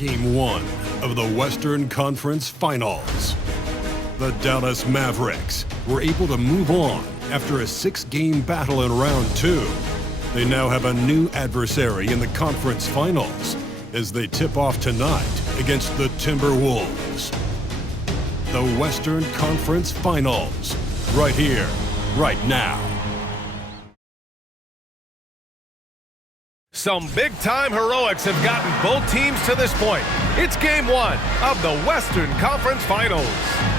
Game 1 of the Western Conference Finals. The Dallas Mavericks were able to move on after a 6-game battle in round 2. They now have a new adversary in the conference finals as they tip off tonight against the Timberwolves. The Western Conference Finals, right here, right now. Some big-time heroics have gotten both teams to this point. It's Game 1 of the Western Conference Finals.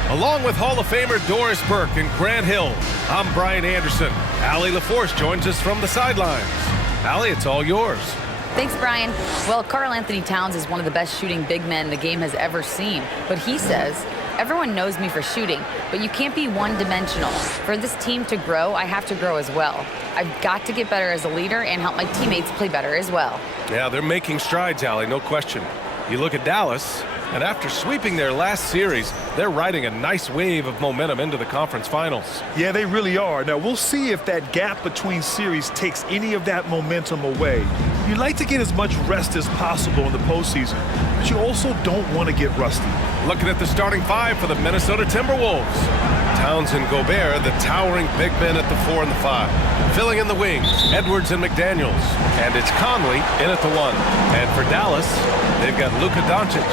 Along with Hall of Famer Doris Burke and Grant Hill, I'm Brian Anderson. Allie LaForce joins us from the sidelines. Allie, it's all yours. Thanks, Brian. Well, Karl Anthony Towns is one of the best shooting big men the game has ever seen. But he says, everyone knows me for shooting, but you can't be one-dimensional. For this team to grow, I have to grow as well. I've got to get better as a leader and help my teammates play better as well. Yeah, they're making strides, Allie, no question. You look at Dallas, and after sweeping their last series, they're riding a nice wave of momentum into the conference finals. Yeah, they really are. Now, we'll see if that gap between series takes any of that momentum away. You'd like to get as much rest as possible in the postseason, but you also don't want to get rusty. Looking at the starting 5 for the Minnesota Timberwolves. Towns and Gobert, the towering big men at the 4 and the 5. Filling in the wings, Edwards and McDaniels. And it's Conley in at the 1. And for Dallas, they've got Luka Doncic.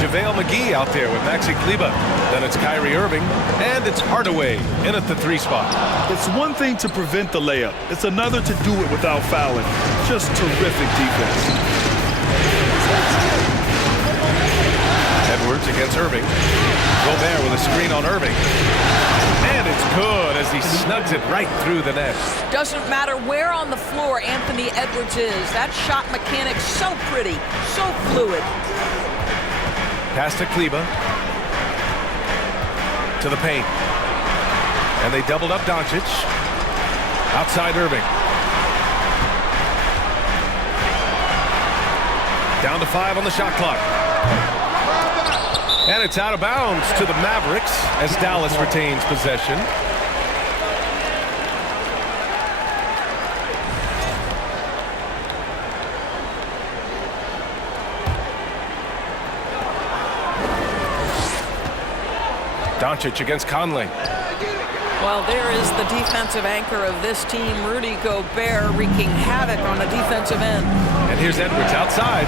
JaVale McGee out there with Maxi Kleber. Then it's Kyrie Irving. And it's Hardaway in at the 3 spot. It's one thing to prevent the layup. It's another to do it without fouling. Just terrific defense. Edwards against Irving. Gobert with a screen on Irving. And it's good as he snugs it right through the net. Doesn't matter where on the floor Anthony Edwards is. That shot mechanic's so pretty, so fluid. Pass to Kleber. To the paint. And they doubled up Doncic. Outside Irving. Down to 5 on the shot clock. And it's out of bounds to the Mavericks as Dallas retains possession. Doncic against Conley. Well, there is the defensive anchor of this team, Rudy Gobert, wreaking havoc on the defensive end. And here's Edwards outside.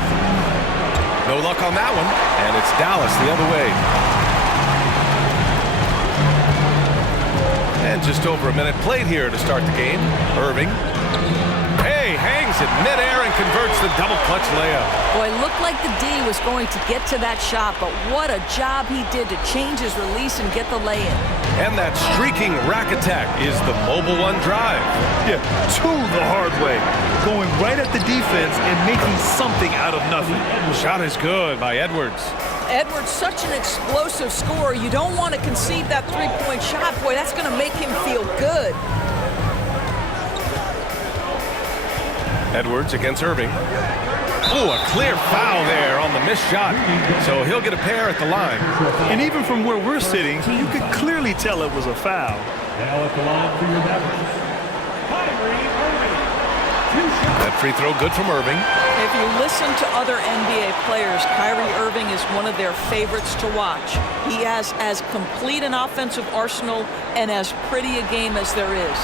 No luck on that one, and it's Dallas the other way. And just over a minute played here to start the game. Irving. Hey, hangs it midair and converts the double clutch layup. Boy, it looked like the D was going to get to that shot, but what a job he did to change his release and get the lay-in. And that streaking rack attack is the Mobile One drive. Yeah, to the hard way. Going right at the defense and making something out of nothing. Shot is good by Edwards. Edwards, such an explosive scorer. You don't want to concede that three-point shot. Boy, that's going to make him feel good. Edwards against Irving. Oh, a clear foul there on the missed shot. So he'll get a pair at the line. And even from where we're sitting, you could clearly tell it was a foul. Now at the line for your Mavericks, Kyrie Irving. That free throw good from Irving. If you listen to other NBA players, Kyrie Irving is one of their favorites to watch. He has as complete an offensive arsenal and as pretty a game as there is.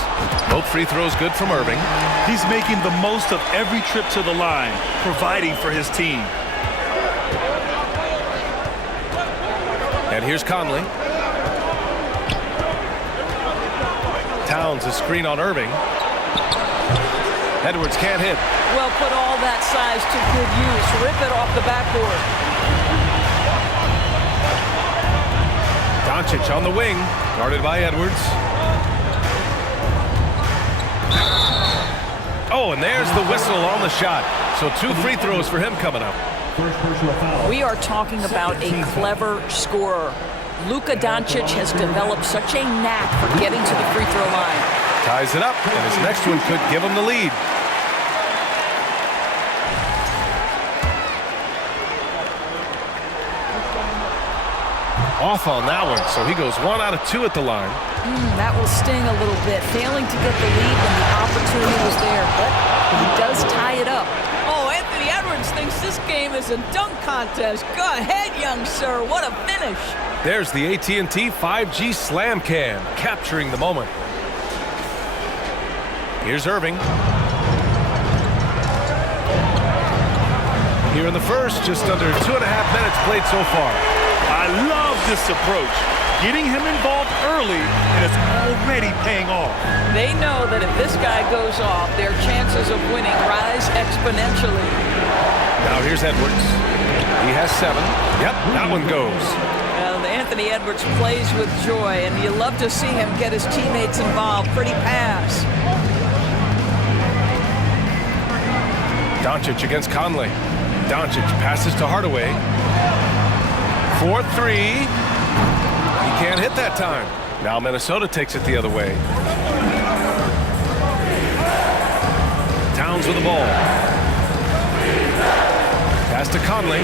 Both free throws good from Irving. He's making the most of every trip to the line, providing for his team. And here's Conley. Towns a screen on Irving. Edwards can't hit. Well, put all that size to good use. Rip it off the backboard. Doncic on the wing, guarded by Edwards. Oh, and there's the whistle on the shot. So 2 free throws for him coming up. First personal foul. We are talking about a clever scorer. Luka Doncic has developed such a knack for getting to the free throw line. Ties it up, and his next one could give him the lead. Off on that one, so he goes 1 out of 2 at the line. That will sting a little bit. Failing to get the lead when the opportunity was there, but he does tie it up. Oh, Anthony Edwards thinks this game is a dunk contest. Go ahead, young sir. What a finish. There's the AT&T 5G Slam Cam, capturing the moment. Here's Irving. Here in the first, just under 2.5 minutes played so far. I love this approach. Getting him involved early, and it's already paying off. They know that if this guy goes off, their chances of winning rise exponentially. Now here's Edwards. He has 7. Yep, that one goes. Well, Anthony Edwards plays with joy, and you love to see him get his teammates involved. Pretty pass. Doncic against Conley. Doncic passes to Hardaway. 4-3. He can't hit that time. Now Minnesota takes it the other way. Towns with the ball. Pass to Conley.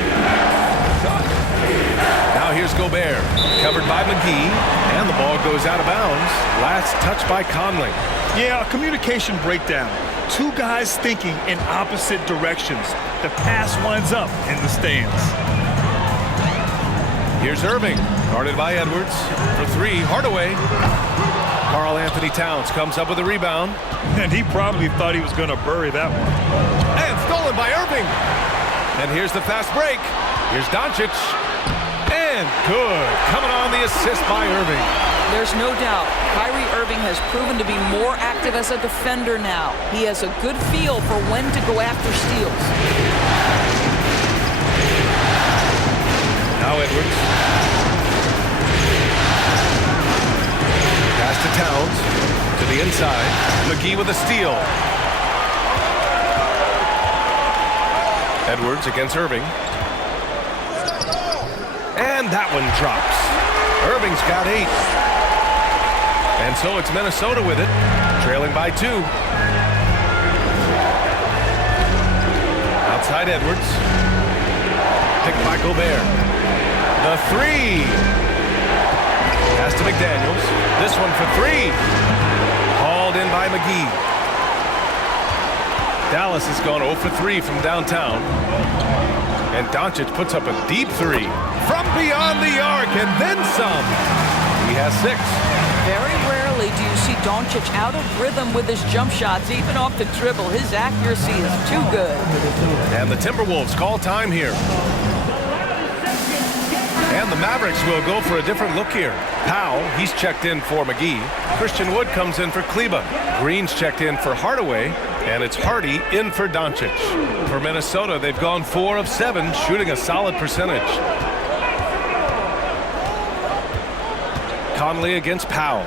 Now here's Gobert. Covered by McGee. And the ball goes out of bounds. Last touch by Conley. Yeah, a communication breakdown. Two guys thinking in opposite directions. The pass winds up in the stands. Here's Irving, guarded by Edwards. For 3, Hardaway. Karl Anthony Towns comes up with a rebound. And he probably thought he was going to bury that one. And stolen by Irving. And here's the fast break. Here's Doncic. And good. Coming on the assist by Irving. There's no doubt Kyrie Irving has proven to be more active as a defender now. He has a good feel for when to go after steals. Now Edwards. Pass to Towns. To the inside. McGee with a steal. Edwards against Irving. And that one drops. Irving's got 8. And so it's Minnesota with it, trailing by 2. Outside Edwards. Picked by Gobert. The 3. Pass to McDaniels. This one for 3. Hauled in by McGee. Dallas has gone 0 for 3 from downtown. And Doncic puts up a deep 3 from beyond the arc and then some. He has 6. Very rarely do you see Doncic out of rhythm with his jump shots, even off the dribble. His accuracy is too good. And the Timberwolves call time here. And the Mavericks will go for a different look here. Powell, he's checked in for McGee. Christian Wood comes in for Kleba. Green's checked in for Hardaway. And it's Hardy in for Doncic. For Minnesota, they've gone 4 of 7, shooting a solid percentage. Conley against Powell.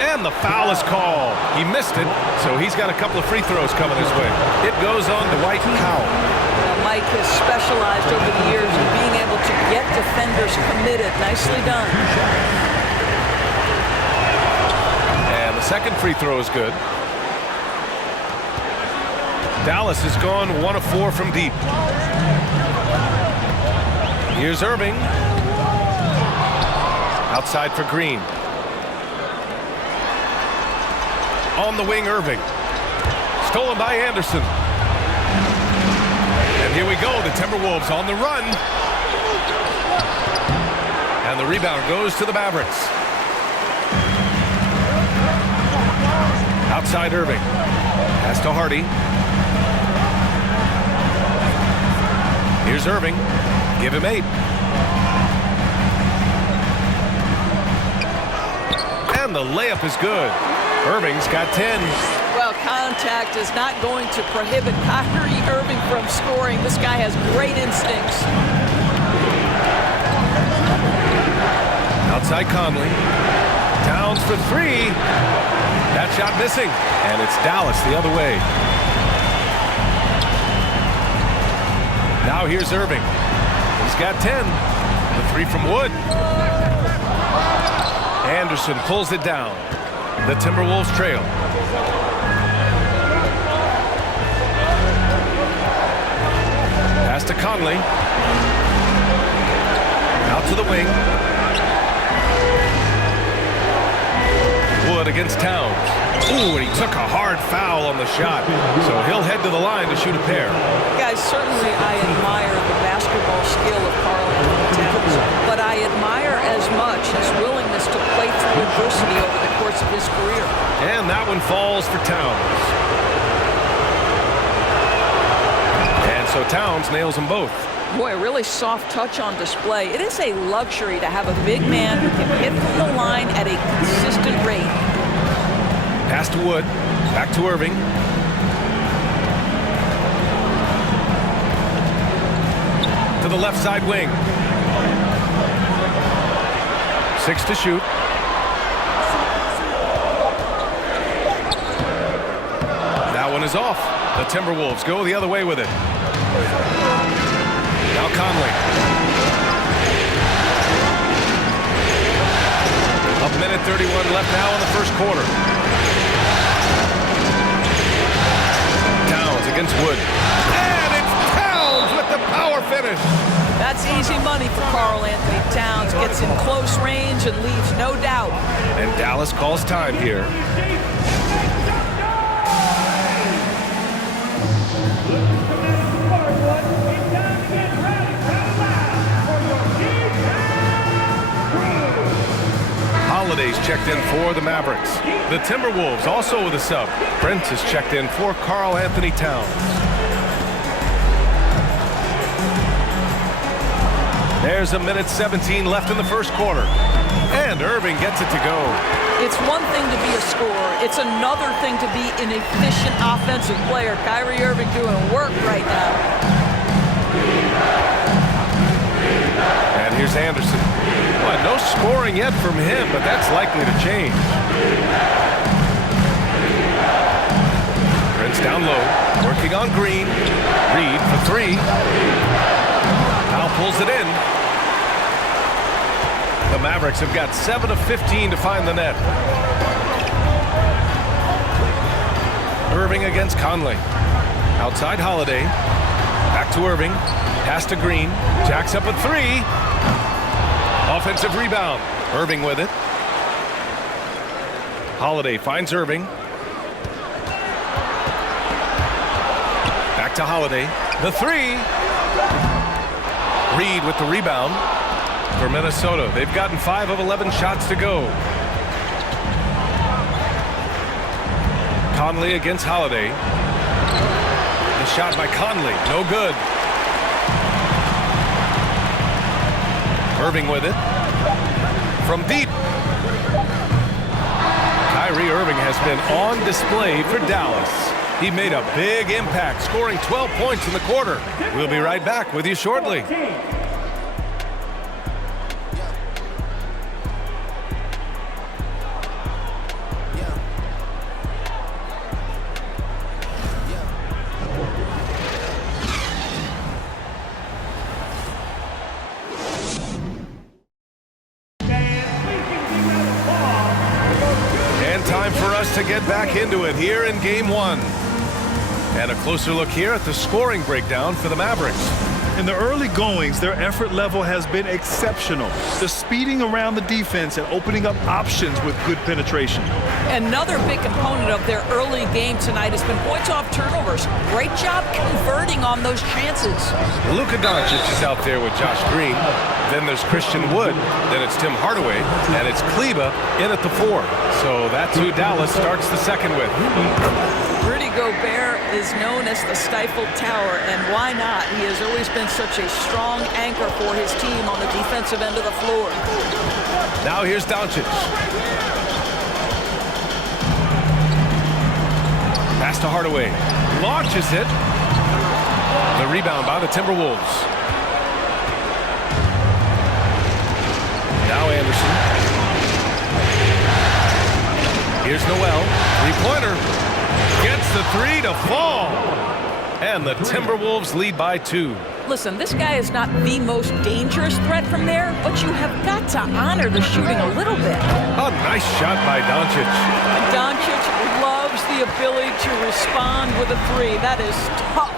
And the foul is called. He missed it, so he's got a couple of free throws coming his way. It goes on to White Powell. Mike has specialized over the years in being able to get defenders committed. Nicely done. And the second free throw is good. Dallas has gone 1 of 4 from deep. Here's Irving. Outside for Green. On the wing, Irving. Stolen by Anderson. And here we go, the Timberwolves on the run. And the rebound goes to the Mavericks. Outside Irving. Pass to Hardy. Here's Irving. Give him 8. And the layup is good. Irving's got 10. Well, contact is not going to prohibit Kyrie Irving from scoring. This guy has great instincts. Outside Conley. Towns for 3. That shot missing. And it's Dallas the other way. Now here's Irving. He's got 10. The 3 from Wood. Anderson pulls it down. The Timberwolves trail. Pass to Conley. Out to the wing. Wood against Towns. Ooh, and he took a hard foul on the shot. So he'll head to the line to shoot a pair. Guys, certainly I I admire as much his willingness to play through adversity over the course of his career. And that one falls for Towns. And so Towns nails them both. Boy, a really soft touch on display. It is a luxury to have a big man who can hit from the line at a consistent rate. Pass to Wood. Back to Irving. To the left side wing. 6 to shoot. That one is off. The Timberwolves go the other way with it. Now Conley. A minute 31 left now in the first quarter. Towns against Wood. And it's Towns with the power finish. That's easy money for Karl Anthony Towns. Gets in close range and leaves no doubt. And Dallas calls time here. Holiday's checked in for the Mavericks. The Timberwolves also with a sub. Brent is checked in for Karl Anthony Towns. There's a minute 17 left in the first quarter. And Irving gets it to go. It's one thing to be a scorer. It's another thing to be an efficient offensive player. Kyrie Irving doing work right now. And here's Anderson. Well, no scoring yet from him, but that's likely to change. Prince down low, working on Green. Reed for 3. Powell pulls it in. The Mavericks have got 7 of 15 to find the net. Irving against Conley. Outside Holiday. Back to Irving. Pass to Green. Jacks up a 3. Offensive rebound. Irving with it. Holiday finds Irving. Back to Holiday. The 3. Reed with the rebound for Minnesota. They've gotten 5 of 11 shots to go. Conley against Holiday. The shot by Conley. No good. Irving with it. From deep. Kyrie Irving has been on display for Dallas. He made a big impact, scoring 12 points in the quarter. We'll be right back with you shortly. Time for us to get back into it here in Game 1. And a closer look here at the scoring breakdown for the Mavericks. In the early goings, their effort level has been exceptional. The speeding around the defense and opening up options with good penetration. Another big component of their early game tonight has been points off turnovers. Great job converting on those chances. Luka Doncic is out there with Josh Green. Then there's Christian Wood. Then it's Tim Hardaway. And it's Kleba in at the 4. So that's who Dallas starts the second with. Rudy Gobert is known as the stifled tower, and why not? He has always been such a strong anchor for his team on the defensive end of the floor. Now here's Doncic. Pass to Hardaway. Launches it. The rebound by the Timberwolves. Now Anderson. Here's Noel. Three-pointer. Gets the 3 to fall. And the Timberwolves lead by 2. Listen, this guy is not the most dangerous threat from there, but you have got to honor the shooting a little bit. A nice shot by Doncic. Doncic loves the ability to respond with a 3. That is tough.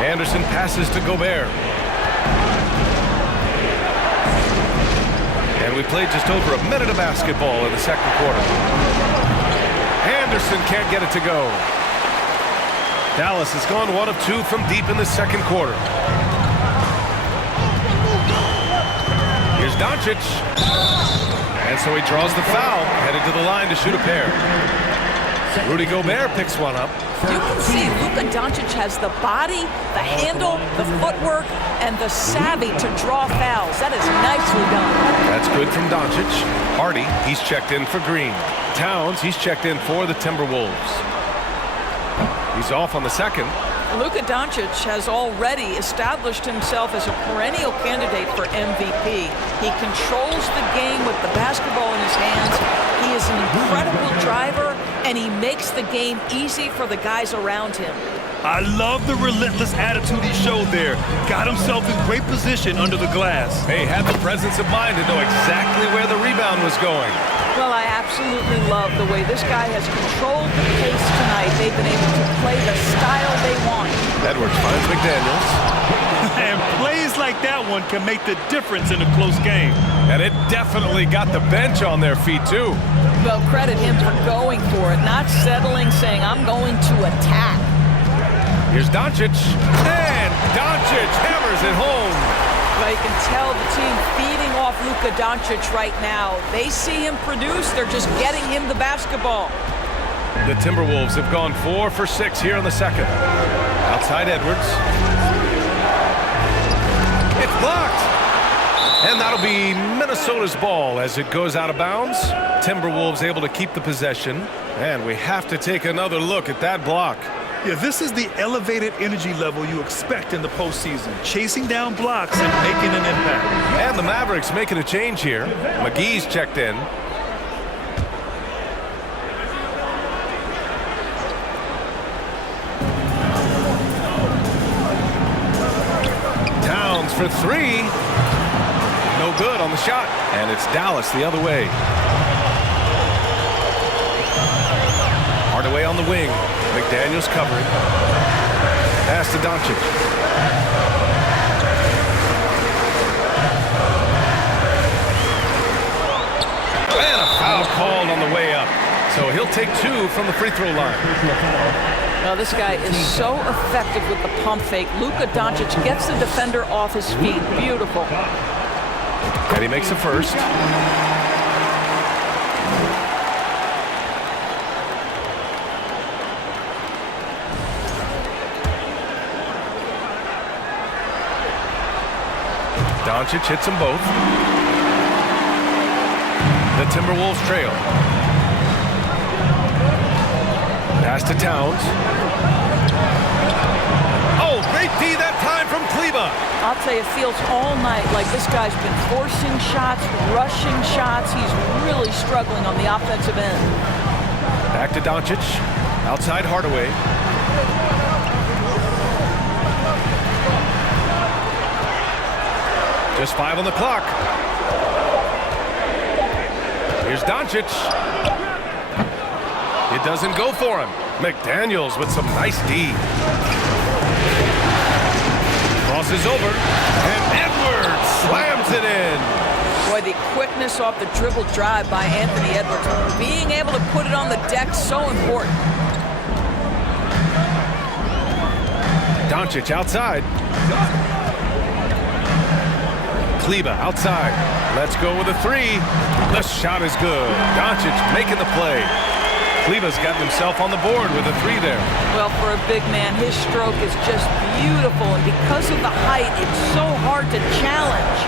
Anderson passes to Gobert. And we played just over a minute of basketball in the second quarter. Anderson can't get it to go. Dallas has gone 1 of 2 from deep in the second quarter. Here's Doncic. And so he draws the foul, headed to the line to shoot a pair. Rudy Gobert picks one up. You can see Luka Doncic has the body, the handle, the footwork, and the savvy to draw fouls. That is nicely done. That's good from Doncic. Hardy, he's checked in for Green. Towns, he's checked in for the Timberwolves. He's off on the second. Luka Doncic has already established himself as a perennial candidate for MVP. He controls the game with the basketball in his hands. He is an incredible driver, and he makes the game easy for the guys around him. I love the relentless attitude he showed there. Got himself in great position under the glass. He had the presence of mind to know exactly where the rebound was going. Well, I absolutely love the way this guy has controlled the pace tonight. They've been able to play the style they want. Edwards finds McDaniels. And plays like that one can make the difference in a close game. And it definitely got the bench on their feet, too. Well, credit him for going for it, not settling, saying, I'm going to attack. Here's Doncic. And Doncic hammers it home. Well, you can tell the team feeding off Luka Doncic right now. They see him produce. They're just getting him the basketball. The Timberwolves have gone 4 for 6 here in the second. Outside Edwards. It's blocked. And that'll be Minnesota's ball as it goes out of bounds. Timberwolves able to keep the possession. And we have to take another look at that block. Yeah, this is the elevated energy level you expect in the postseason. Chasing down blocks and making an impact. And the Mavericks making a change here. McGee's checked in. Towns for 3. No good on the shot. And it's Dallas the other way. Hardaway on the wing. McDaniels covering. Pass to Doncic. And a foul called on the way up. So he'll take 2 from the free throw line. Now this guy is so effective with the pump fake. Luka Doncic gets the defender off his feet. Beautiful. And he makes the first. Doncic hits them both. The Timberwolves trail. Pass to Towns. Oh, great D that time from Kleba. I'll tell you, it feels all night like this guy's been forcing shots, rushing shots. He's really struggling on the offensive end. Back to Doncic. Outside Hardaway. Just 5 on the clock. Here's Doncic. It doesn't go for him. McDaniels with some nice D. Crosses over. And Edwards slams it in. Boy, the quickness off the dribble drive by Anthony Edwards. Being able to put it on the deck, so important. Doncic outside. Kleba outside. Let's go with a 3. The shot is good. Doncic making the play. Kleba's got himself on the board with a 3 there. Well, for a big man, his stroke is just beautiful. And because of the height, it's so hard to challenge.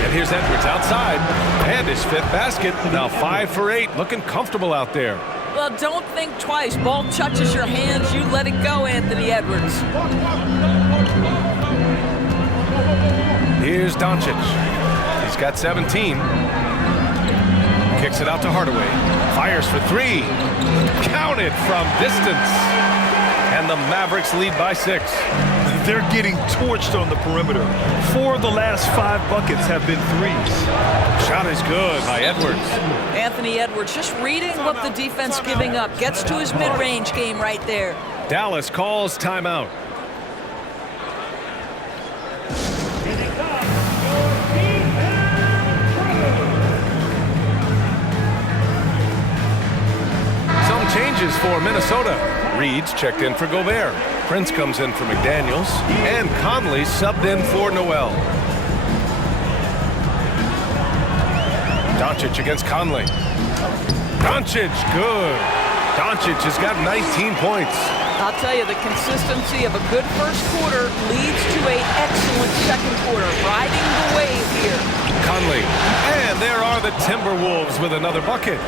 And here's Edwards outside. And his 5th basket. Now 5 for 8. Looking comfortable out there. Well, don't think twice. Ball touches your hands. You let it go, Anthony Edwards. Here's Doncic. He's got 17. Kicks it out to Hardaway. Fires for 3. Counted from distance. And the Mavericks lead by 6. They're getting torched on the perimeter. 4 of the last 5 buckets have been 3s. Shot is good by Edwards. Anthony Edwards just reading what the defense giving up. Gets to his mid-range game right there. Dallas calls timeout. Changes for Minnesota. Reed's checked in for Gobert. Prince comes in for McDaniels. And Conley subbed in for Noel. Doncic against Conley. Doncic, good. Doncic has got 19 points. I'll tell you, the consistency of a good first quarter leads to an excellent second quarter. Riding the wave here. Conley. And there are the Timberwolves with another bucket.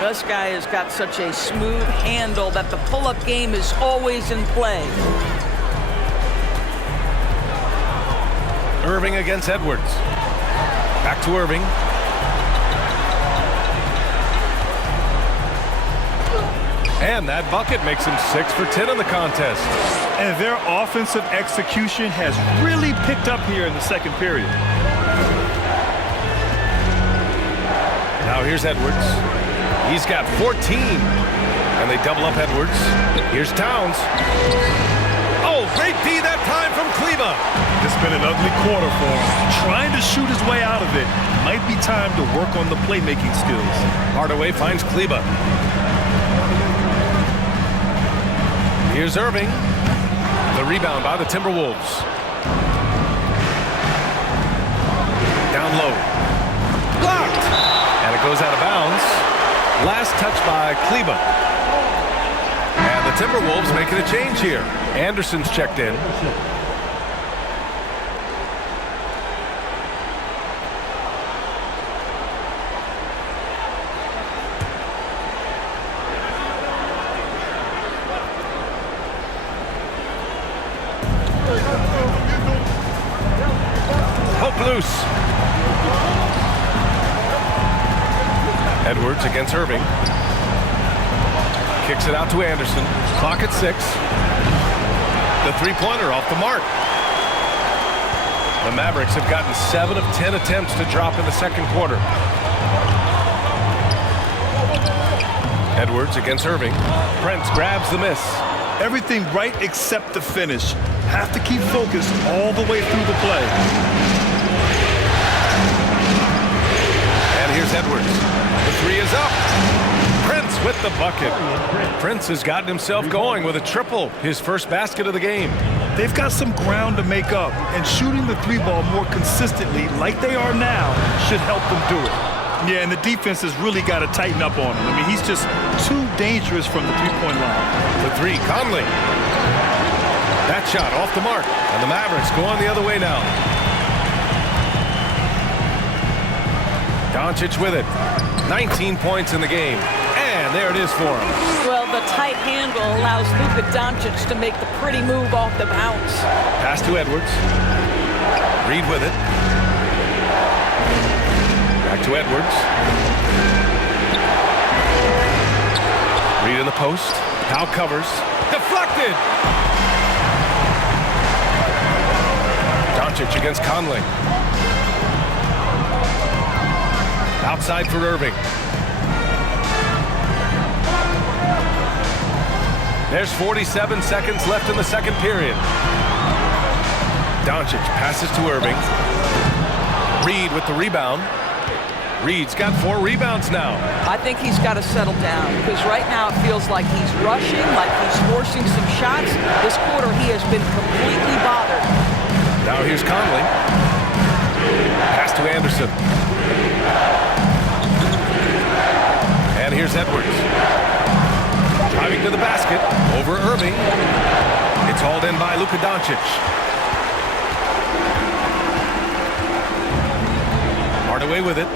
This guy has got such a smooth handle that the pull-up game is always in play. Irving against Edwards. Back to Irving. And that bucket makes him 6 for 10 in the contest. And their offensive execution has really picked up here in the second period. Now here's Edwards. He's got 14. And they double up Edwards. Here's Towns. Oh, great D that time from Kleba. It's been an ugly quarter for him. Trying to shoot his way out of it. Might be time to work on the playmaking skills. Hardaway finds Kleba. Here's Irving. The rebound by the Timberwolves. Down low. Blocked. And it goes out of bounds. Last touch by Kleba. And the Timberwolves making a change here. Anderson's checked in. Loose. Edwards against Irving. Kicks it out to Anderson. Clock at 6. The three-pointer off the mark. The Mavericks have gotten 7 of 10 attempts to drop in the second quarter. Edwards against Irving. Prince grabs the miss. Everything right except the finish. Have to keep focused all the way through the play. Here's Edwards. The three is up. Prince with the bucket. Prince has gotten himself going with a triple, his first basket of the game. They've got some ground to make up, and shooting the three ball more consistently like they are now should help them do it. Yeah, and the defense has really got to tighten up on him. I mean, he's just too dangerous from the three-point line. The three, Conley. That shot off the mark, and the Mavericks go on the other way now. Doncic with it. 19 points in the game. And there it is for him. Well, the tight handle allows Luka Doncic to make the pretty move off the bounce. Pass to Edwards. Reed with it. Back to Edwards. Reed in the post. Now covers. Deflected! Doncic against Conley. Outside for Irving. There's 47 seconds left in the second period. Doncic passes to Irving. Reed with the rebound. Reed's got 4 rebounds now. I think he's got to settle down because right now it feels like he's rushing, like he's forcing some shots. This quarter he has been completely bothered. Now here's Conley. Pass to Anderson. And here's Edwards. Driving to the basket. Over Irving. It's hauled in by Luka Doncic. Hardaway with it.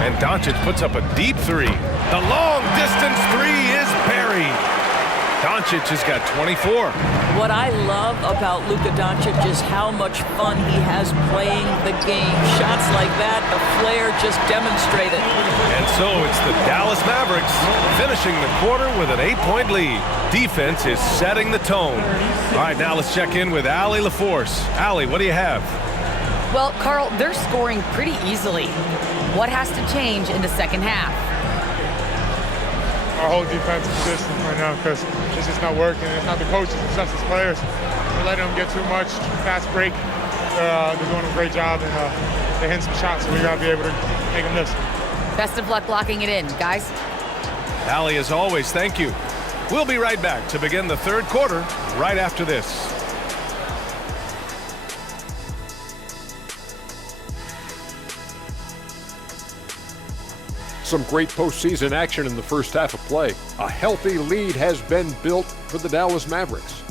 And Doncic puts up a deep three. The long distance three is buried. Doncic has got 24. What I love about Luka Doncic is how much fun he has playing the game. Shots like that, the flair just demonstrated. And so it's the Dallas Mavericks finishing the quarter with an 8-point lead. Defense is setting the tone. All right, now let's check in with Allie LaForce. Allie, what do you have? Well, Carl, they're scoring pretty easily. What has to change in the second half? Our whole defensive system right now because it's just not working. It's not the coaches, it's us as players. We're letting them get too much, fast break. They're doing a great job and they're hitting some shots, so we got to be able to make them miss. Best of luck locking it in, guys. Allie, as always, thank you. We'll be right back to begin the third quarter right after this. Some great postseason action in the first half of play. A healthy lead has been built for the Dallas Mavericks.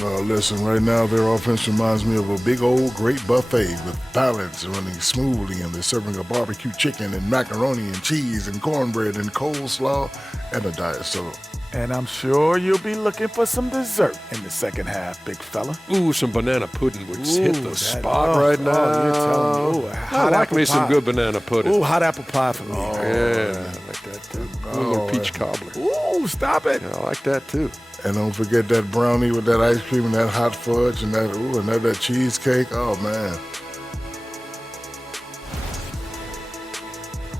Listen, right now their offense reminds me of a big old great buffet with salads running smoothly, and they're serving a barbecue chicken and macaroni and cheese and cornbread and coleslaw and a diet soda. And I'm sure you'll be looking for some dessert in the second half, big fella. Ooh, some banana pudding would hit the spot right now. Oh, you're telling me. Ooh, I like me some good banana pudding. Ooh, hot apple pie for me. Yeah, I like that too. Ooh, a little peach cobbler. Ooh, stop it. Yeah, I like that too. And don't forget that brownie with that ice cream and that hot fudge and that cheesecake. Oh, man.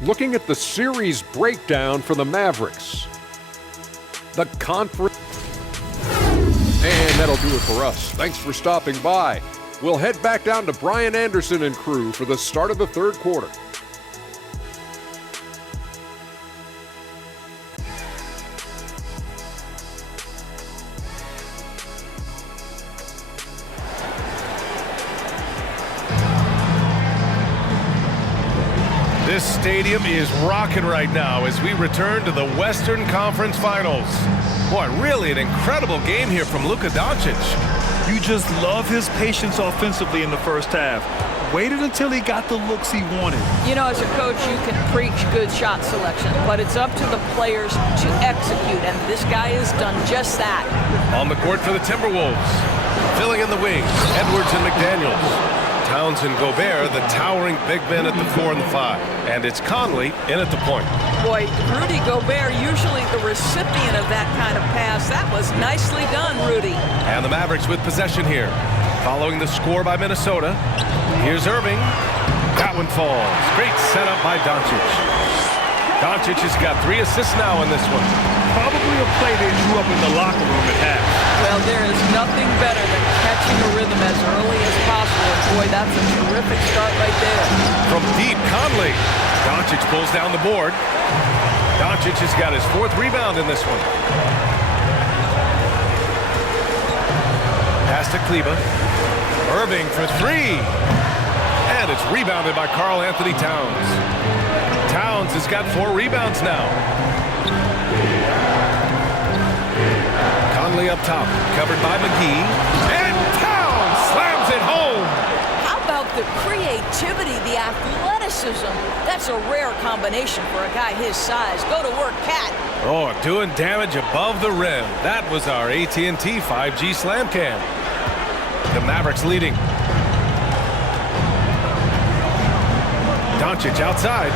Looking at the series breakdown for the Mavericks. The conference. And that'll do it for us. Thanks for stopping by. We'll head back down to Brian Anderson and crew for the start of the third quarter. This stadium is rocking right now as we return to the Western Conference Finals. Boy, really an incredible game here from Luka Doncic. You just love his patience offensively in the first half. Waited until he got the looks he wanted. You know, as a coach, you can preach good shot selection, but it's up to the players to execute, and this guy has done just that. On the court for the Timberwolves. Filling in the wings, Edwards and McDaniels. Towns and Gobert, the towering big men at the 4 and the 5. And it's Conley in at the point. Boy, Rudy Gobert, usually the recipient of that kind of pass. That was nicely done, Rudy. And the Mavericks with possession here. Following the score by Minnesota. Here's Irving. That one falls. Great setup by Doncic. Doncic has got 3 assists now in this one. Probably a play they drew up in the locker room at half. Well, there is nothing better than catching a rhythm as early as possible. And boy, that's a terrific start right there. From deep, Conley. Doncic pulls down the board. Doncic has got his 4th rebound in this one. Pass to Kleba. Irving for 3. And it's rebounded by Karl Anthony Towns. Towns has got 4 rebounds now. Conley up top, covered by McGee. And Towns slams it home. How about the creativity, the athleticism? That's a rare combination for a guy his size. Go to work, Cat. Oh, doing damage above the rim. That was our AT&T 5G slam cam. The Mavericks leading. Doncic outside.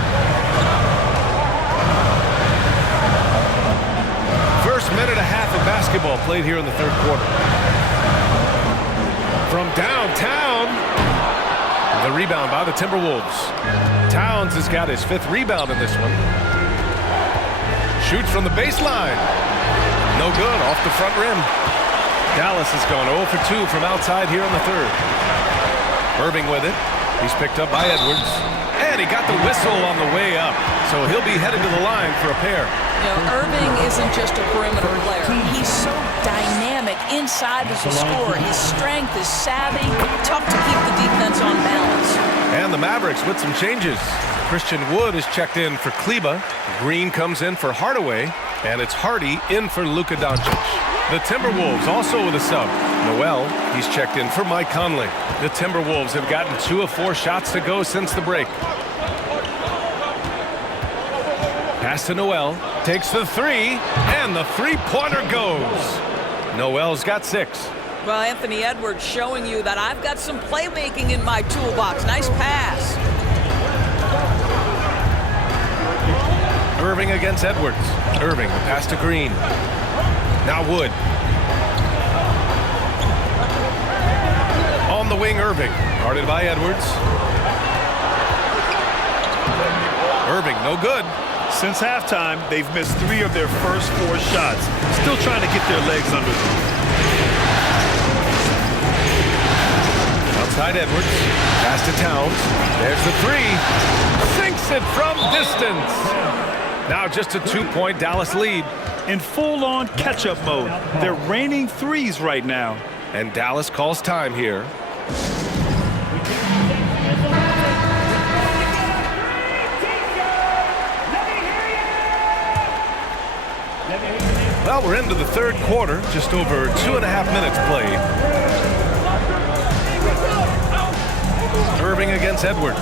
First minute and a half of basketball played here in the third quarter. From downtown, the rebound by the Timberwolves. Towns has got his 5th rebound in this one. Shoots from the baseline. No good, off the front rim. Dallas has gone 0 for 2 from outside here in the third. Irving with it. He's picked up by Edwards. And he got the whistle on the way up. So he'll be headed to the line for a pair. You know, Irving isn't just a perimeter player. He's so dynamic inside as a scorer. His strength is savvy, tough to keep the defense on balance. And the Mavericks with some changes. Christian Wood is checked in for Kleba. Green comes in for Hardaway. And it's Hardy in for Luka Doncic. The Timberwolves also with a sub. Noel, he's checked in for Mike Conley. The Timberwolves have gotten 2 of 4 shots to go since the break. Pass to Noel, takes the 3, and the 3-pointer goes. Noel's got 6. Well, Anthony Edwards showing you that I've got some playmaking in my toolbox. Nice pass. Irving against Edwards. Irving, the pass to Green. Now Wood. On the wing, Irving. Guarded by Edwards. Irving, no good. Since halftime, they've missed 3 of their first 4 shots. Still trying to get their legs under them. Outside Edwards. Pass to Towns. There's the 3. Sinks it from distance. Now just a 2-point Dallas lead. In full-on catch-up mode. They're raining threes right now. And Dallas calls time here. Well, we're into the third quarter, just over 2.5 minutes played. Irving against Edwards.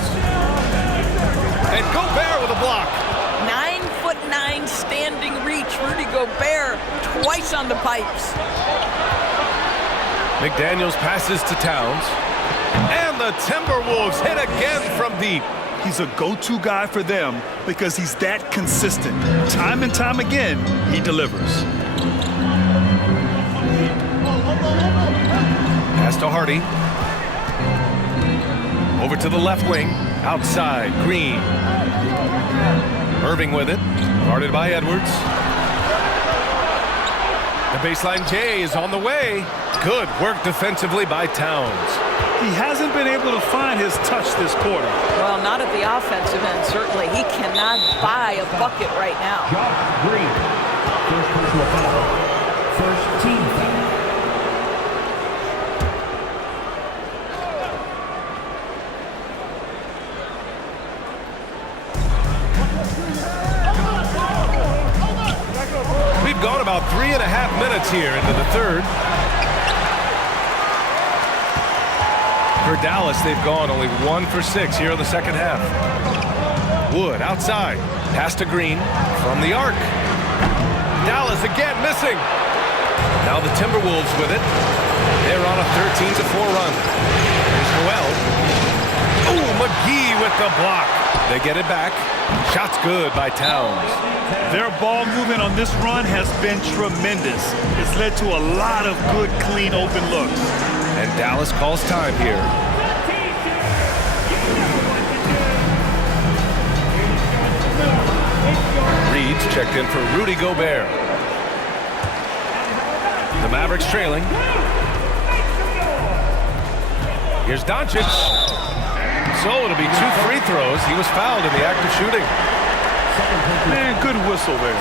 And Gobert with a block. 9'9" standing reach. Rudy Gobert twice on the pipes. McDaniels passes to Towns. And the Timberwolves hit again from deep. He's a go-to guy for them because he's that consistent. Time and time again, he delivers. Pass to Hardy. Over to the left wing. Outside, Green. Irving with it. Guarded by Edwards. The baseline J is on the way. Good work defensively by Towns. He hasn't been able to find his touch this quarter. Well, not at the offensive end, certainly. He cannot buy a bucket right now. Josh Green. First personal foul. First team foul. We've gone about 3.5 minutes here into the third. For Dallas, they've gone only 1 for 6 here in the second half. Wood outside. Pass to Green from the arc. Dallas again missing. Now the Timberwolves with it. They're on a 13-4 run. Here's Noel. Oh, McGee with the block. They get it back. Shot's good by Towns. Their ball movement on this run has been tremendous. It's led to a lot of good, clean, open looks. And Dallas calls time here. Reed's checked in for Rudy Gobert. The Mavericks trailing. Here's Doncic. So it'll be 2 free throws. He was fouled in the act of shooting. Man, good whistle there.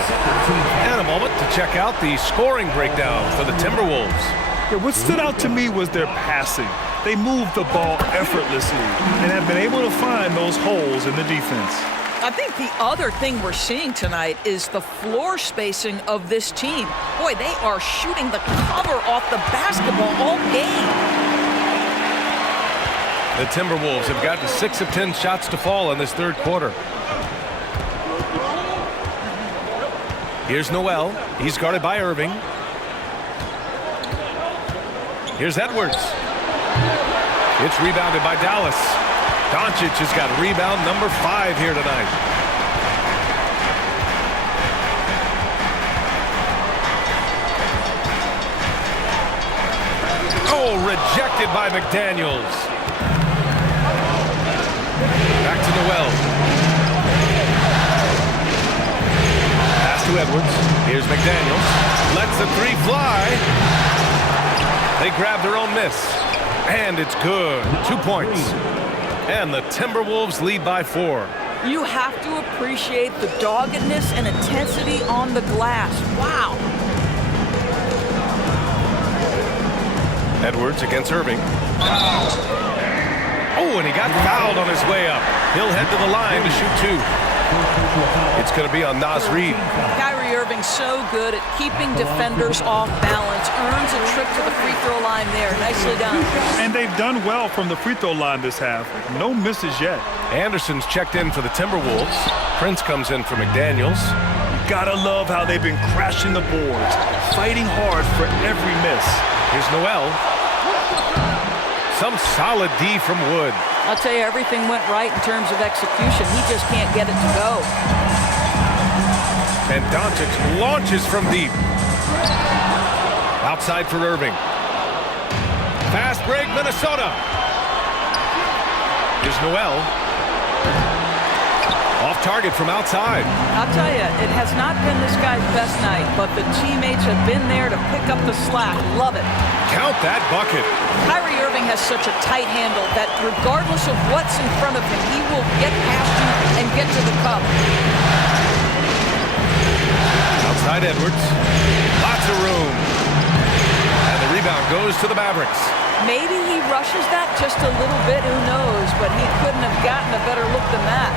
And a moment to check out the scoring breakdown for the Timberwolves. Yeah, what stood out to me was their passing. They moved the ball effortlessly and have been able to find those holes in the defense. I think the other thing we're seeing tonight is the floor spacing of this team. Boy, they are shooting the cover off the basketball all game. The Timberwolves have gotten 6 of 10 shots to fall in this third quarter. Here's Noel. He's guarded by Irving. Here's Edwards. It's rebounded by Dallas. Doncic has got rebound number 5 here tonight. Oh, rejected by McDaniels. Back to Noel. Pass to Edwards. Here's McDaniels. Lets the 3 fly. They grab their own miss. And it's good. 2 points. And the Timberwolves lead by 4. You have to appreciate the doggedness and intensity on the glass. Wow. Edwards against Irving. Oh, and he got fouled on his way up. He'll head to the line to shoot 2. It's going to be on Naz Reid. Kyrie Irving so good at keeping defenders off balance. Earns a trip to the free throw line there. Nicely done. And they've done well from the free throw line this half. No misses yet. Anderson's checked in for the Timberwolves. Prince comes in for McDaniels. Gotta love how they've been crashing the boards, fighting hard for every miss. Here's Noel. Some solid D from Wood. I'll tell you, everything went right in terms of execution. He just can't get it to go. And Doncic launches from deep. Outside for Irving. Fast break, Minnesota. Here's Noel. Off target from outside. I'll tell you, it has not been this guy's best night, but the teammates have been there to pick up the slack. Love it. Count that bucket. Kyrie Irving has such a tight handle that regardless of what's in front of him, he will get past you and get to the cup. Outside Edwards. Lots of room. And the rebound goes to the Mavericks. Maybe he rushes that just a little bit, who knows, but he couldn't have gotten a better look than that.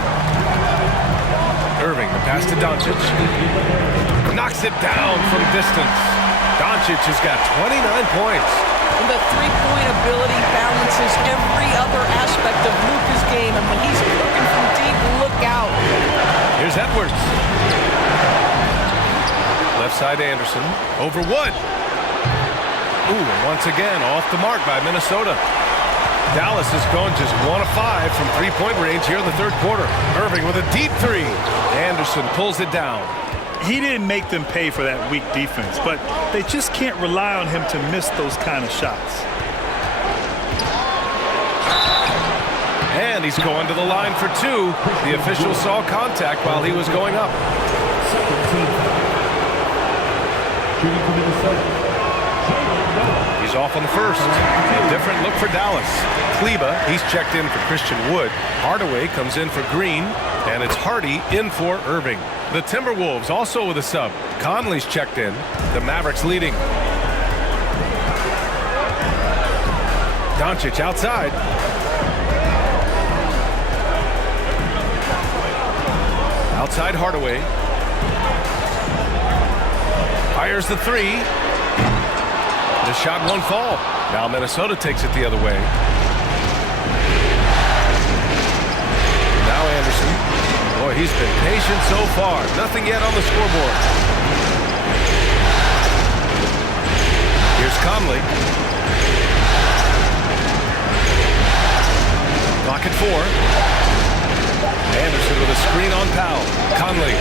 Irving, the pass to Doncic. Knocks it down from distance. Doncic has got 29 points. The three-point ability balances every other aspect of Luka's game, and when he's cooking from deep, look out. Here's Edwards. Left side Anderson. Over Wood. Ooh, and once again, off the mark by Minnesota. Dallas is going just 1 of 5 from three-point range here in the third quarter. Irving with a deep three. Anderson pulls it down. He didn't make them pay for that weak defense, but they just can't rely on him to miss those kind of shots. And he's going to the line for two. The official saw contact while he was going up. He's off on the first. A different look for Dallas. Kleba, he's checked in for Christian Wood. Hardaway comes in for Green. And it's Hardy in for Irving. The Timberwolves also with a sub. Conley's checked in. The Mavericks leading. Doncic outside. Outside Hardaway. Fires the three. The shot won't fall. Now Minnesota takes it the other way. Now Anderson. Boy, he's been patient so far. Nothing yet on the scoreboard. Here's Conley. Clock at 4. Anderson with a screen on Powell. Conley.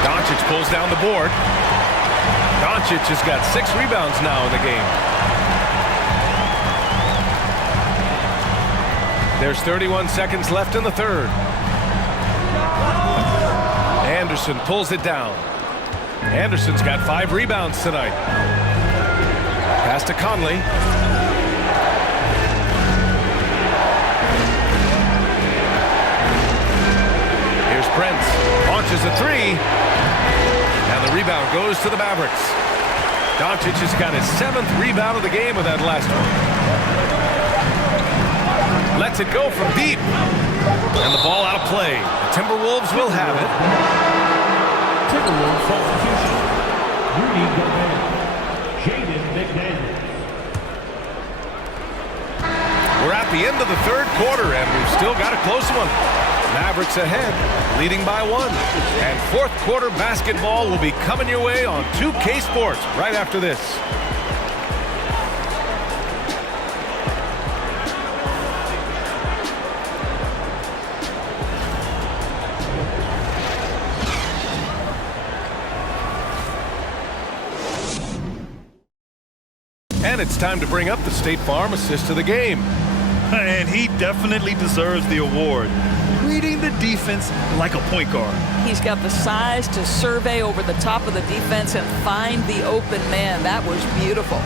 Doncic pulls down the board. Doncic has got 6 rebounds now in the game. There's 31 seconds left in the third. Anderson pulls it down. Anderson's got 5 rebounds tonight. Pass to Conley. Here's Prince. Launches a three. And the rebound goes to the Mavericks. Doncic has got his 7th rebound of the game with that last one. Lets it go from deep. And the ball out of play. The Timberwolves will have it. Timberwolves substitution. Rudy Gobert. Jaden McDaniels. We're at the end of the third quarter, and we've still got a close one. Mavericks ahead, leading by 1. And fourth quarter basketball will be coming your way on 2K Sports right after this. And it's time to bring up the State Farm assist of the game. And he definitely deserves the award. Reading the defense like a point guard. He's got the size to survey over the top of the defense and find the open man. That was beautiful.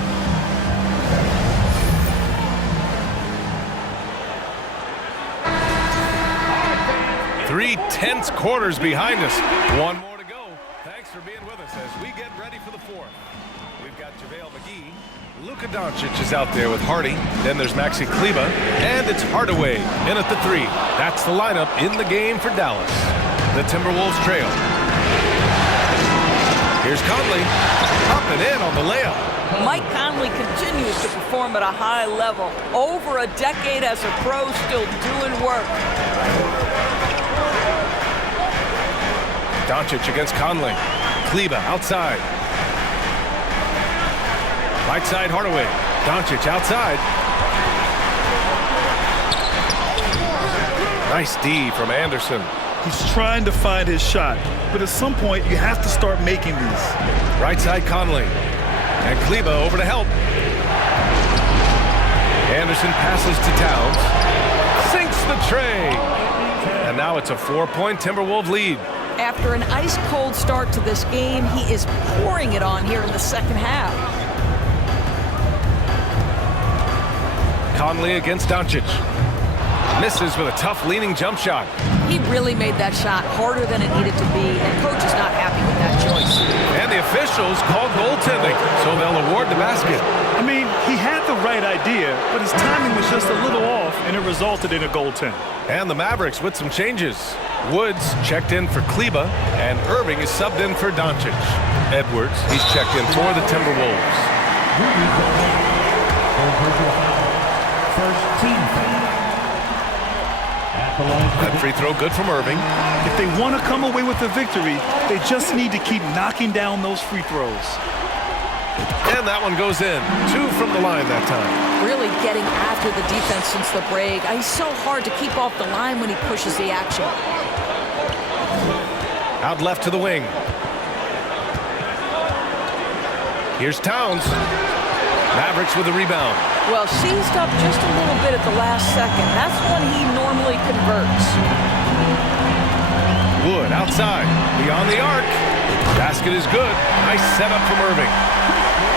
Three tense quarters behind us. One more to go. Thanks for being with us as we get ready for the fourth. We've got JaVale McGee. Luka Doncic is out there with Hardy. Then there's Maxi Kleba. And it's Hardaway in at the 3. That's the lineup in the game for Dallas. The Timberwolves trail. Here's Conley. Up and in on the layup. Mike Conley continues to perform at a high level. Over a decade as a pro, still doing work. Doncic against Conley. Kleba outside. Right side Hardaway. Doncic outside. Nice D from Anderson. He's trying to find his shot, but at some point you have to start making these. Right side Conley. And Kleba over to help. Anderson passes to Towns. Sinks the tray. And now it's a 4-point Timberwolves lead. After an ice-cold start to this game, he is pouring it on here in the second half. Conley against Doncic. Misses with a tough leaning jump shot. He really made that shot harder than it needed to be, and coach is not happy with that choice. And the officials called goaltending, so they'll award the basket. I mean, he had the right idea, but his timing was just a little off, and it resulted in a goaltend. And the Mavericks with some changes. Woods checked in for Kleba, and Irving is subbed in for Doncic. Edwards, he's checked in for the Timberwolves. First team foul. That free throw good from Irving. If they want to come away with a victory, they just need to keep knocking down those free throws. And that one goes in. 2 from the line that time. Really getting after the defense since the break. He's so hard to keep off the line when he pushes the action. Out left to the wing. Here's Towns. Mavericks with the rebound. Well, seized up just a little bit at the last second. That's when he normally converts. Wood outside. Beyond the arc. Basket is good. Nice setup from Irving.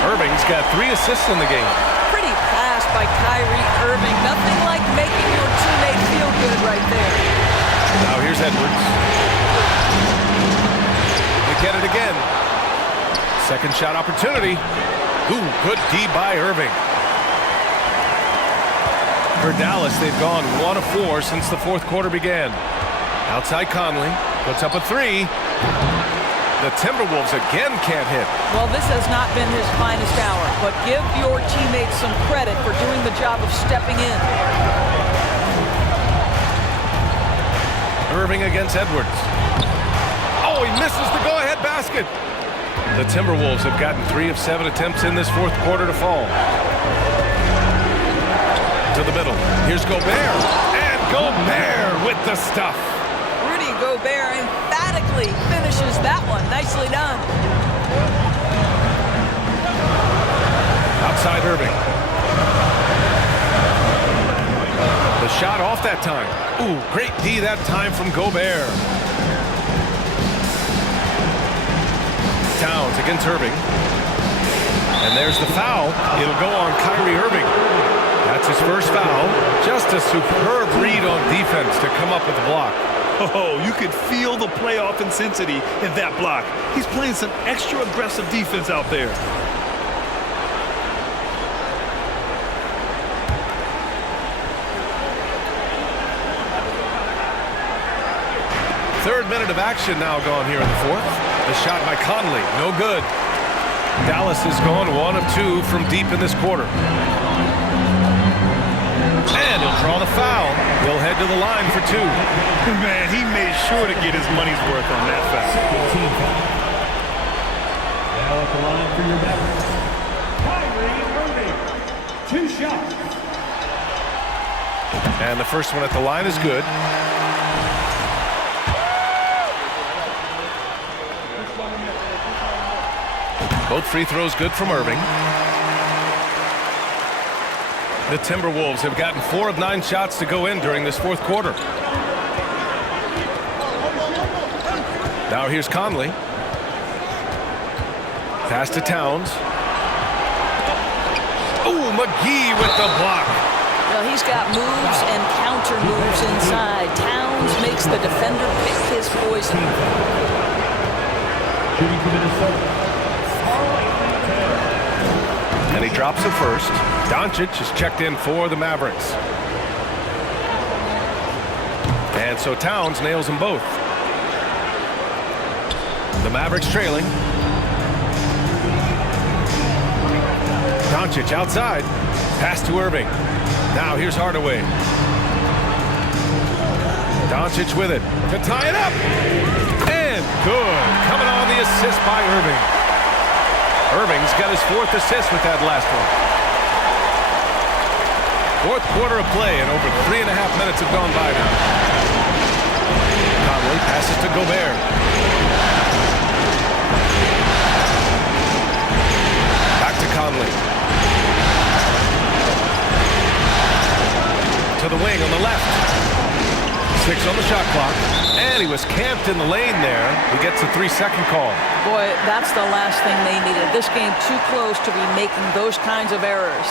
Irving's got 3 assists in the game. Pretty pass by Kyrie Irving. Nothing like making your teammate feel good right there. Now here's Edwards. They get it again. Second shot opportunity. Ooh, good D by Irving. For Dallas, they've gone 1 of 4 since the fourth quarter began. Outside Conley. Puts up a 3. The Timberwolves again can't hit. Well, this has not been his finest hour, but give your teammates some credit for doing the job of stepping in. Irving against Edwards. Oh, he misses the go-ahead basket. The Timberwolves have gotten 3 of 7 attempts in this fourth quarter to fall. To the middle. Here's Gobert. And Gobert with the stuff. Rudy Gobert emphatically finishes that one. Nicely done. Outside Irving. The shot off that time. Ooh, great D that time from Gobert. Towns against Irving. And there's the foul. It'll go on Kyrie Irving. That's his first foul. Just a superb read on defense to come up with the block. Oh, you could feel the playoff intensity in that block. He's playing some extra aggressive defense out there. Third minute of action now gone here in the fourth. The shot by Conley, no good. Dallas has gone 1 of 2 from deep in this quarter. And he'll draw the foul. He'll head to the line for 2. Man, he made sure to get his money's worth on that foul. Now at the line for your Mavericks, Kyrie Irving. 2 shots. And the first one at the line is good. Both free throws good from Irving. The Timberwolves have gotten 4 of 9 shots to go in during this fourth quarter. Now here's Conley. Pass to Towns. Ooh, McGee with the block. Well, he's got moves and counter moves inside. Towns makes the defender pick his poison. Shooting for Minnesota. And he drops it first. Doncic is checked in for the Mavericks. And so Towns nails them both. The Mavericks trailing. Doncic outside. Pass to Irving. Now here's Hardaway. Doncic with it to tie it up. And good. Coming on the assist by Irving. Irving's got his 4th assist with that last one. Fourth quarter of play, and over 3.5 minutes have gone by now. Conley passes to Gobert. Back to Conley. To the wing on the left. 6 on the shot clock. And he was camped in the lane there. He gets a 3-second call. Boy, that's the last thing they needed. This game too close to be making those kinds of errors.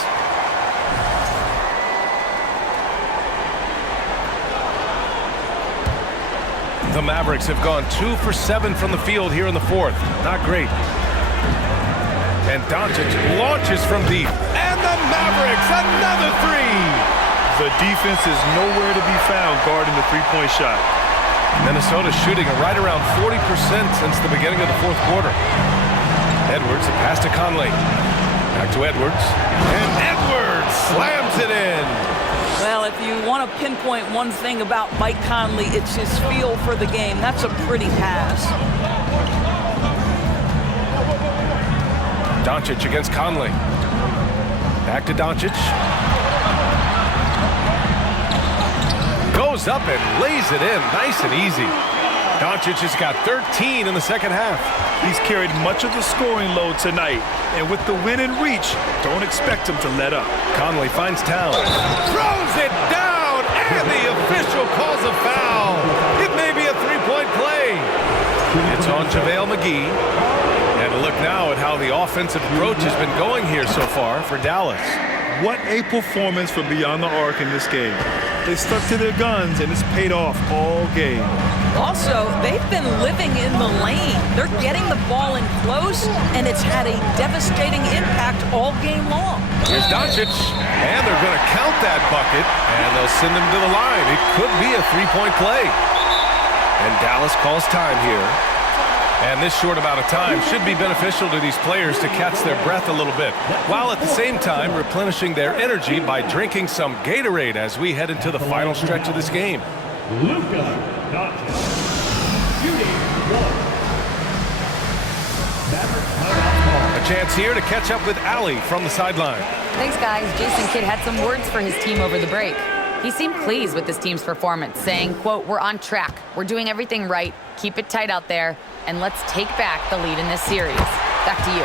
The Mavericks have gone 2 for 7 from the field here in the fourth. Not great. And Doncic launches from deep. And the Mavericks, another 3. The defense is nowhere to be found guarding the three-point shot. Minnesota shooting right around 40% since the beginning of the fourth quarter. Edwards, a pass to Conley. Back to Edwards. And Edwards slams it in. Well, if you want to pinpoint one thing about Mike Conley, it's his feel for the game. That's a pretty pass. Doncic against Conley. Back to Doncic. Goes up and lays it in. Nice and easy. Doncic has got 13 in the second half. He's carried much of the scoring load tonight. And with the win in reach, don't expect him to let up. Conley finds Towns. Throws it down, and the official calls a foul. It may be a three-point play. It's on JaVale McGee. And look now at how the offensive approach has been going here so far for Dallas. What a performance from beyond the arc in this game. They stuck to their guns, and it's paid off all game. Also, they've been living in the lane. They're getting the ball in close, and it's had a devastating impact all game long. Here's Doncic, and they're going to count that bucket, and they'll send him to the line. It could be a three-point play. And Dallas calls time here. And this short amount of time should be beneficial to these players to catch their breath a little bit, while at the same time replenishing their energy by drinking some Gatorade as we head into the final stretch of this game. Luka Doncic. Shooting 1. Mavericks timeout ball. A chance here to catch up with Allie from the sideline. Thanks, guys. Jason Kidd had some words for his team over the break. He seemed pleased with his team's performance, saying, quote, "We're on track. We're doing everything right. Keep it tight out there, and let's take back the lead in this series." Back to you.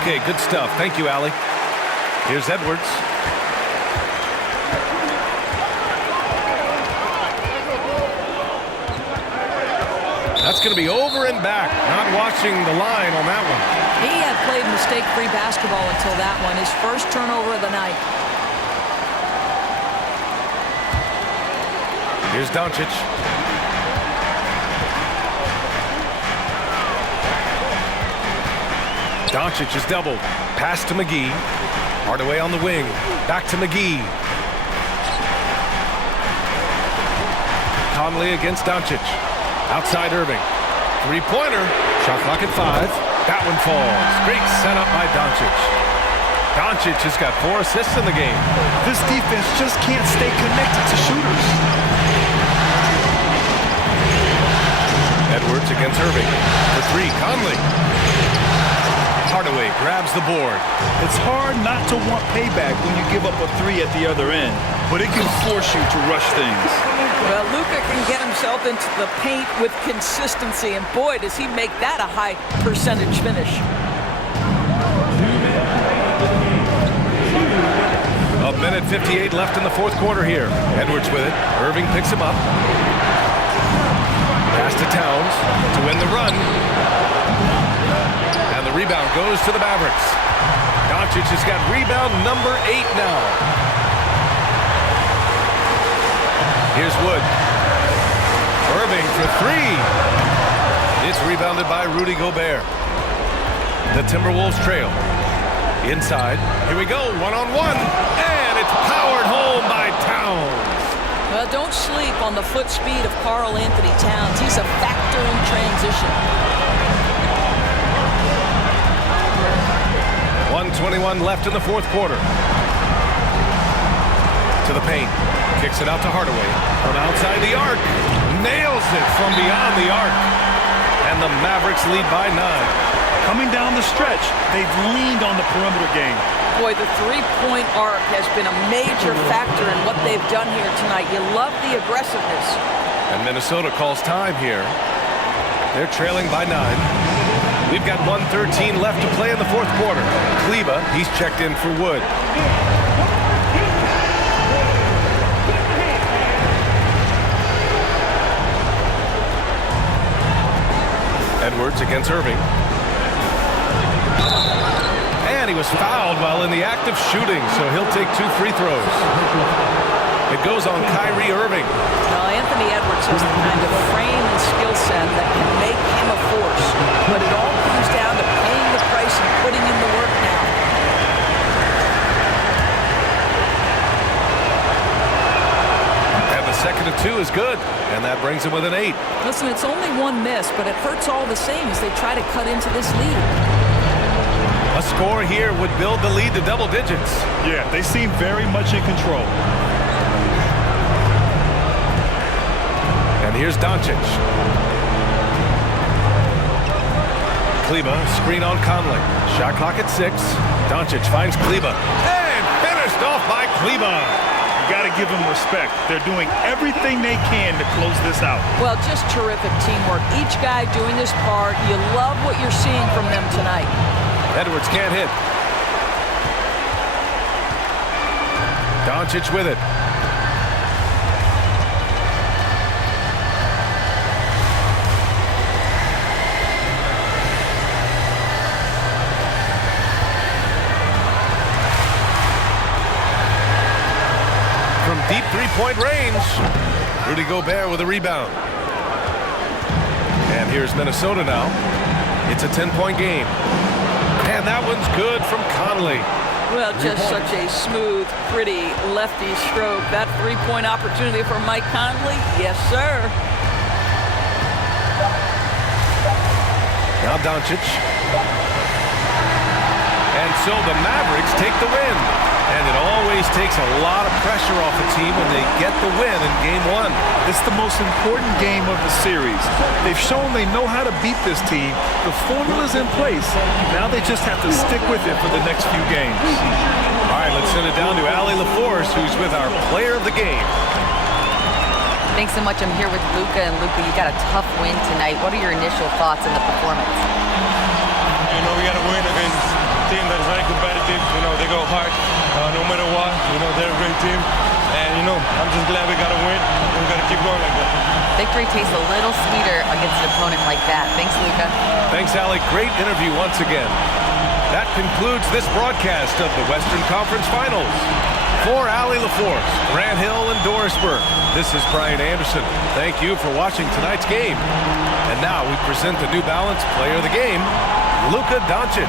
Okay, good stuff. Thank you, Allie. Here's Edwards. That's going to be over and back. Not watching the line on that one. He had played mistake-free basketball until that one. His first turnover of the night. Here's Doncic. Doncic is doubled. Pass to McGee. Hardaway on the wing. Back to McGee. Conley against Doncic. Outside Irving. Three-pointer. Shot clock at 5. That one falls. Great setup by Doncic. Doncic has got 4 assists in the game. This defense just can't stay connected to shooters. Edwards against Irving. For 3, Conley. Hardaway grabs the board. It's hard not to want payback when you give up a 3 at the other end, but it can force you to rush things. Well, Luka can get himself into the paint with consistency, and boy, does he make that a high percentage finish. A minute 58 left in the fourth quarter here. Edwards with it. Irving picks him up. Pass to Towns to win the run. And the rebound goes to the Mavericks. Doncic has got rebound number 8 now. Here's Wood. Irving for 3. It's rebounded by Rudy Gobert. The Timberwolves trail. Inside. Here we go. One-on-one. And it's powered home by Towns. Well, don't sleep on the foot speed of Karl Anthony Towns. He's a factor in transition. 1:21 left in the fourth quarter. To the paint. Kicks it out to Hardaway. From outside the arc. Nails it from beyond the arc. And the Mavericks lead by 9. Coming down the stretch, they've leaned on the perimeter game. Boy, the three-point arc has been a major factor in what they've done here tonight. You love the aggressiveness. And Minnesota calls time here. They're trailing by 9. We've got 1:13 left to play in the fourth quarter. Kleba, he's checked in for Wood. Edwards against Irving. And he was fouled while in the act of shooting, so he'll take 2 free throws. It goes on Kyrie Irving. Well, Anthony Edwards has the kind of frame and skill set that can make him a force. But it all comes down to paying the price and putting in the work now. And the second of two is good, and that brings him within 8. Listen, it's only one miss, but it hurts all the same as they try to cut into this lead. A score here would build the lead to double digits. Yeah, they seem very much in control. And here's Doncic. Kleba, screen on Conley. Shot clock at 6. Doncic finds Kleba. And finished off by Kleba. You got to give them respect. They're doing everything they can to close this out. Well, just terrific teamwork. Each guy doing his part. You love what you're seeing from them tonight. Edwards can't hit. Doncic with it. From deep three-point range, Rudy Gobert with a rebound. And here's Minnesota now. It's a 10-point game. And that one's good from Conley. Well, just such a smooth, pretty lefty stroke. That three-point opportunity for Mike Conley, yes, sir. Now Doncic. And so the Mavericks take the win. And it always takes a lot of pressure off a team when they get the win in Game 1. It's the most important game of the series. They've shown they know how to beat this team. The formula's in place. Now they just have to stick with it for the next few games. All right, let's send it down to Allie LaForce, who's with our player of the game. Thanks so much. I'm here with Luka. And Luka, you got a tough win tonight. What are your initial thoughts on the performance? You know, we got to win against a team that is very competitive. You know, they go hard no matter what. You know, they're a great team. And, you know, I'm just glad we got to win. We got to keep going like that. Victory tastes a little sweeter against an opponent like that. Thanks, Luka. Thanks, Allie. Great interview once again. That concludes this broadcast of the Western Conference Finals. For Allie LaForce, Grant Hill, and Dorisburg, this is Brian Anderson. Thank you for watching tonight's game. And now we present the New Balance Player of the Game, Luka Doncic.